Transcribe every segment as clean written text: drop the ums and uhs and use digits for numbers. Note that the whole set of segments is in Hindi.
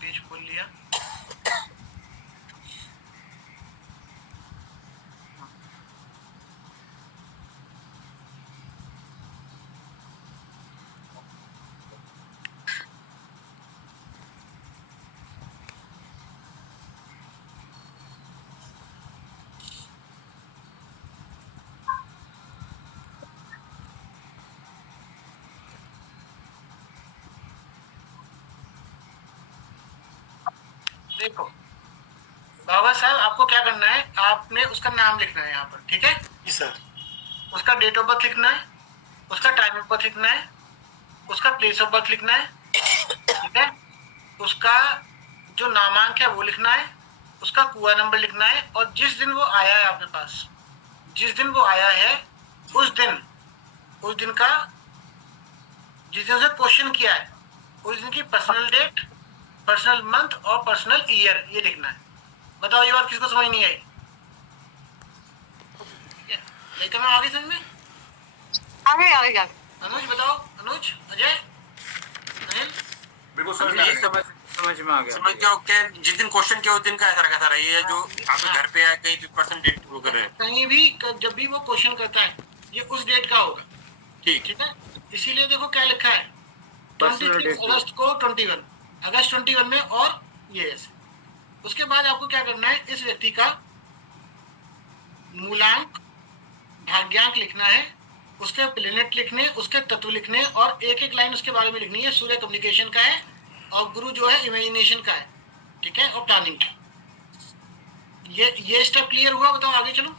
पेज खोल लिया। देखो बाबा साहब, आपको क्या करना है, आपने उसका नाम लिखना है यहाँ पर, ठीक है जी सर। उसका डेट ऑफ बर्थ लिखना है, उसका टाइम ऑफ बर्थ लिखना है, उसका प्लेस ऑफ बर्थ लिखना है, ठीक है। उसका जो नामांक है वो लिखना है, उसका कुआ नंबर लिखना है, और जिस दिन वो आया है आपके पास, जिस दिन वो आया है उस दिन का, जिस दिन से क्वेश्चन किया है उस दिन की पर्सनल डेट, पर्सनल मंथ और पर्सनल ईयर ये लिखना है। बताओ ये बात किसको समझ नहीं आई? ठीक है, लेकर मैं आगे समझ में आगे आगे आगे। अनुज बताओ, अनुज, अजय, अनिल। बिल्कुल समझ में आ गया। समझ गया। क्या जिस दिन क्वेश्चन किया उस दिन का ऐसा रखा था, ये जो आपके घर पे आया कहीं भी पर्सन डेट वो कर रहे हैं, कहीं भी जब भी वो क्वेश्चन करता है ये उस डेट का होगा, ठीक है। इसीलिए देखो क्या लिखा है, Personal 26 date अगस्त को 21 अगस्त 21 में, और ये ऐसे। उसके बाद आपको क्या करना है, इस व्यक्ति का मूलांक भाग्यांक लिखना है, उसके प्लेनेट लिखने, उसके तत्व लिखने, और एक एक लाइन उसके बारे में लिखनी है। सूर्य कम्युनिकेशन का है और गुरु जो है इमेजिनेशन का है, ठीक है, और प्लानिंग का। ये स्टेप क्लियर हुआ? बताओ आगे चलो।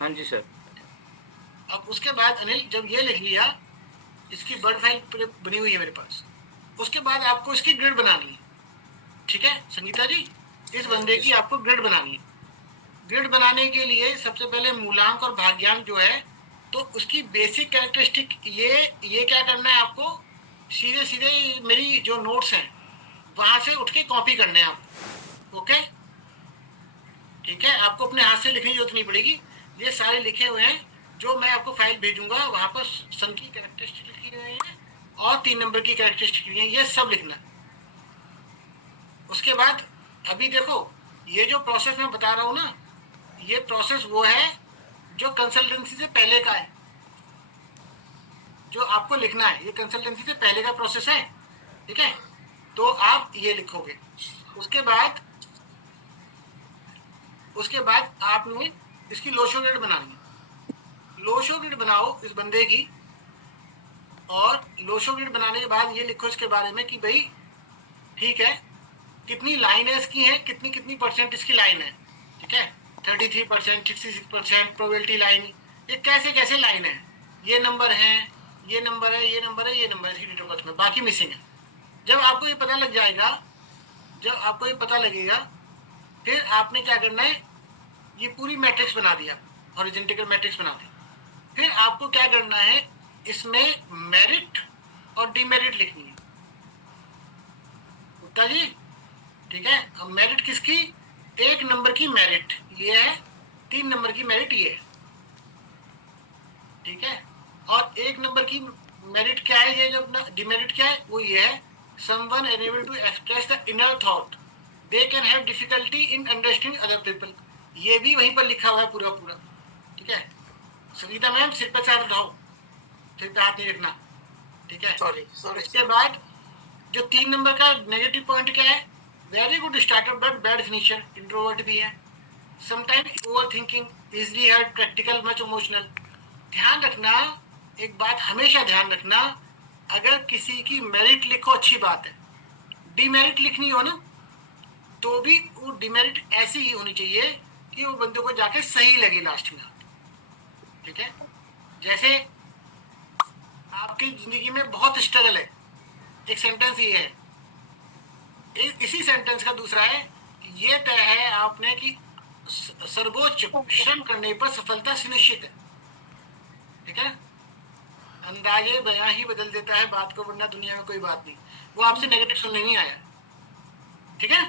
हाँ जी सर। अब उसके बाद अनिल जब ये लिख लिया, इसकी वर्ड फाइल बनी हुई है मेरे पास, उसके बाद आपको इसकी ग्रिड बनानी है, ठीक है संगीता जी, इस बंदे की आपको ग्रिड बनानी है। ग्रिड बनाने के लिए सबसे पहले मूलांक और भाग्यांक जो है, तो उसकी बेसिक कैरेक्टरिस्टिक ये क्या करना है आपको, सीधे सीधे मेरी जो नोट्स हैं वहां से उठ के कॉपी करने हैं आप, ओके ठीक है। आपको अपने हाथ से लिखने की जरूरत नहीं पड़ेगी, ये सारे लिखे हुए हैं, जो मैं आपको फाइल भेजूंगा वहां पर सन की कैरेक्टरिस्टिक लिखी हुई है और 3 नंबर की कैरेक्टरिस्टिक लिखी है, ये सब लिखना है। उसके बाद अभी देखो, ये जो प्रोसेस मैं बता रहा हूँ ना, ये प्रोसेस वो है जो कंसल्टेंसी से पहले का है, जो आपको लिखना है ये कंसल्टेंसी से पहले का प्रोसेस है, ठीक है। तो आप ये लिखोगे, उसके बाद आपने इसकी लोशो ग्रिड बनानी है। लोशो ग्रिड बनाओ इस बंदे की, और लोशो ग्रिड बनाने के बाद ये लिखो इसके बारे में कि भाई ठीक है, कितनी लाइन है इसकी, है कितनी कितनी परसेंट इसकी लाइन है, ठीक है, 33%, 66% प्रोबेबिलिटी लाइन, ये कैसे कैसे लाइन है, ये नंबर है, ये नंबर है, ये नंबर है, ये नंबर है इसकी डेट ऑफ बर्थ में, बाकी मिसिंग है। जब आपको ये पता लग जाएगा, जब आपको ये पता लगेगा, फिर आपने क्या करना है, ये पूरी मैट्रिक्स बना दिया, हॉरिजॉन्टल मैट्रिक्स बना दी। फिर आपको क्या करना है, इसमें मेरिट और डिमेरिट लिखनी है, गुप्ता जी, ठीक है। अब मेरिट किसकी, 1 नंबर की मेरिट ये है, 3 नंबर की मेरिट ये है, ठीक है। और 1 नंबर की मेरिट क्या है, ये जो अपना डिमेरिट क्या है वो ये है, someone enable to express the inner thought, they can have difficulty in understanding other people, ये भी वहीं पर लिखा हुआ है पूरा पूरा, ठीक है। संगीता मैम सिर पे हाथ उठाओ, सिर पे हाथ नहीं रखना, ठीक है। सॉरी इसके बाद जो 3 नंबर का नेगेटिव पॉइंट क्या है, very good starter but bad finisher, introvert भी है, sometimes over thinking, easily hurt, practical, much emotional. ध्यान रखना, एक बात हमेशा ध्यान रखना, अगर किसी की मेरिट लिखो अच्छी बात है, डिमेरिट लिखनी हो ना, तो भी वो डिमेरिट ऐसी ही होनी चाहिए कि वो बंदे को जाके सही लगे लास्ट में, ठीक है। जैसे आपकी जिंदगी में बहुत स्ट्रगल है, एक सेंटेंस ये है, इसी सेंटेंस का दूसरा है, ये तय है आपने कि सर्वोच्च श्रम करने पर सफलता सुनिश्चित है, ठीक है। अंदाजे बयां ही बदल देता है बात को, वरना दुनिया में कोई बात नहीं। वो आपसे नेगेटिव सुनने नहीं आया, ठीक है।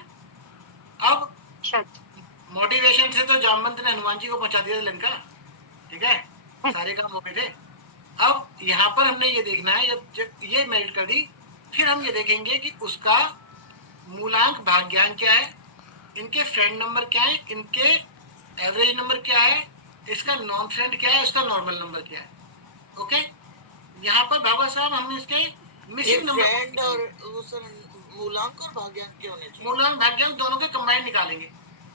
अब मोटिवेशन से तो जामवंत ने हनुमान जी को पहुंचा दिया लंका, ठीक है, सारे काम हो गए थे। अब यहाँ पर हमने ये देखना है, जब ये मेरिट कर दी, फिर हम ये देखेंगे कि उसका मूलांक भाग्यांक क्या है, इनके फ्रेंड नंबर क्या है, इनके एवरेज नंबर क्या है, इसका नॉन फ्रेंड क्या है, इसका नॉर्मल नंबर क्या है। ओके, यहाँ पर बाबा साहब हमने इसके ये मिसिंग नंबर, फ्रेंड और वो सर मूलांक और भाग्यांक क्या होने चाहिए? मूलांक भाग्यांक दोनों के कंबाइंड निकालेंगे।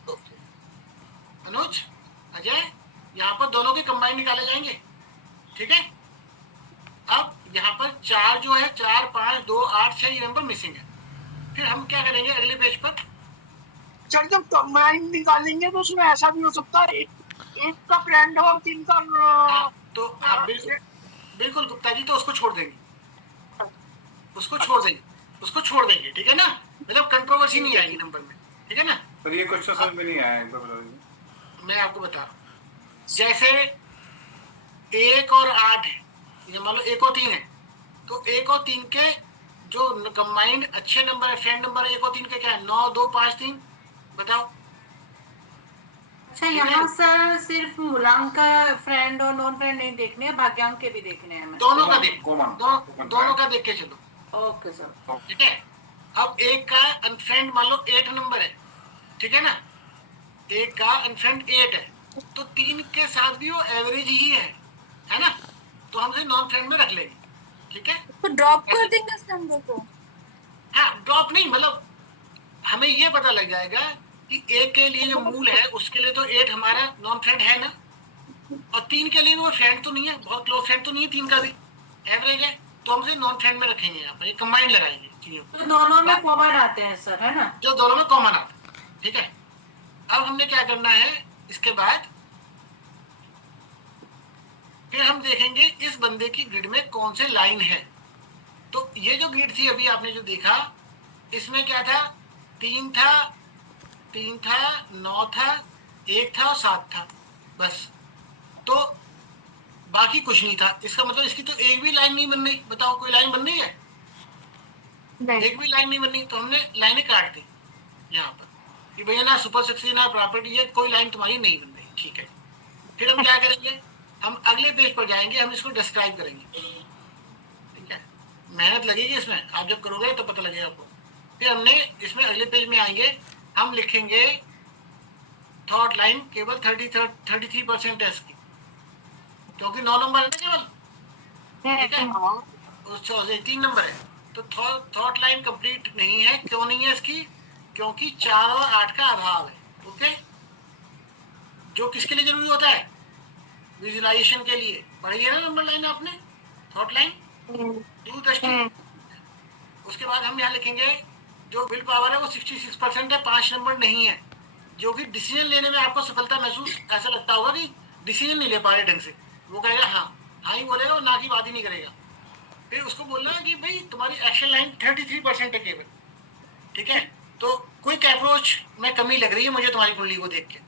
ओके, अनुज, अजय, यहाँ पर दोनों के कंबाइंड निकाले जाएंगे। ठीक है, अब यहाँ पर 4 जो है, 4, 5, 2, 8, 6 ये नंबर मिसिंग है। फिर हम क्या करेंगे अगले पेज पर, सर जब कंबाइन निकालेंगे तो उसमें ऐसा भी हो सकता है एक का फ्रेंड हो और 3 का हाँ, तो हाँ बिल्कुल गुप्ता जी, तो उसको छोड़ देंगे, उसको छोड़ देंगे, उसको छोड़ देंगे। ठीक है ना, मतलब कंट्रोवर्सी नहीं आएगी नंबर में। ठीक है ना, सर ये क्वेश्चन समझ में नहीं आया, एक बार बता दीजिए। मैं आपको बता रहा हूँ, जैसे 1 और 8 है, ये मान लो 1 और 3 है, तो 1 और 3 के जो कंबाइंड अच्छे नंबर है, फ्रेंड नंबर 1 और 3 के क्या है, 9, 2, 5, 3, बताओ। अच्छा, यहाँ सर सिर्फ मूलांक का फ्रेंड और नॉन फ्रेंड नहीं देखने हैं, भाग्यांक के भी देखने हैं हमें। दोनों का देख, कॉमन। दोनों का देख के चलो। Okay sir. ठीक है, अब एक का अनफ्रेंड मान लो 8 नंबर है, ठीक है ना, एक का अनफ्रेंड 8 है, तो 3 के साथ भी वो एवरेज ही है ना, तो हम उसे नॉन फ्रेंड में रख लेंगे। ठीक है, तो ड्रॉप कर देंगे इस नंबर को। हाँ ड्रॉप नहीं, मतलब हमें ये पता लग जाएगा कि एक के लिए जो मूल है उसके लिए तो 8 हमारा नॉन फ्रेंड है ना, और 3 के लिए वो फ्रेंड तो नहीं है, बहुत क्लोज फ्रेंड तो नहीं है, 3 का भी एवरेज है, तो हम उसे नॉन फ्रेंड में रखेंगे। यहाँ पर ये कंबाइंड लगाएंगे चीजों को, तो दोनों में कॉमन आते हैं सर, है ना? जो दोनों में कॉमन आता है। ठीक है, अब हमने क्या करना है, इसके बाद फिर हम देखेंगे इस बंदे की ग्रिड में कौन से लाइन है। तो ये जो ग्रिड थी अभी आपने जो देखा, इसमें क्या था, 3 था, 3 था, 9 था, 1 था और 7 था, बस। तो बाकी कुछ नहीं था, इसका मतलब इसकी तो एक भी लाइन नहीं बन रही। बताओ, कोई लाइन बन रही है? नहीं, एक भी लाइन नहीं बनी, तो हमने लाइनें काट दी यहाँ पर कि भैया ना सुपर सक्सेस ना प्रॉपर्टी है, कोई लाइन तुम्हारी नहीं बन रही। ठीक है, फिर हम क्या करेंगे, हम अगले पेज पर जाएंगे, हम इसको डिस्क्राइब करेंगे। ठीक है, मेहनत लगेगी इसमें, आप जब करोगे तो पता लगेगा आपको। फिर हमने इसमें अगले पेज में आएंगे, हम लिखेंगे थॉट लाइन केवल 33% है इसकी, क्योंकि 9 नंबर है ना केवल। ठीक है, उस 3 नंबर है, तो थॉट लाइन कंप्लीट नहीं है। क्यों नहीं है इसकी? क्योंकि 4 और 8 का अभाव है। ओके, जो किसके लिए जरूरी होता है, विजुलाइजेशन के लिए। पढ़ी है ना नंबर लाइन आपने, थॉट लाइन, दूर दृष्टि। उसके बाद हम यहाँ लिखेंगे जो विल पावर है वो 66% है, 5 नंबर नहीं है, जो कि डिसीजन लेने में आपको सफलता महसूस ऐसा लगता होगा कि डिसीजन नहीं ले पा रहे ढंग से, वो कहेगा हाँ हाँ ही बोलेगा, और ना की बात ही नहीं करेगा। फिर उसको बोलना है कि भाई तुम्हारी एक्शन लाइन 33% है केवल। ठीक है, तो क्विक अप्रोच में कमी लग रही है मुझे तुम्हारी कुंडली को देख के।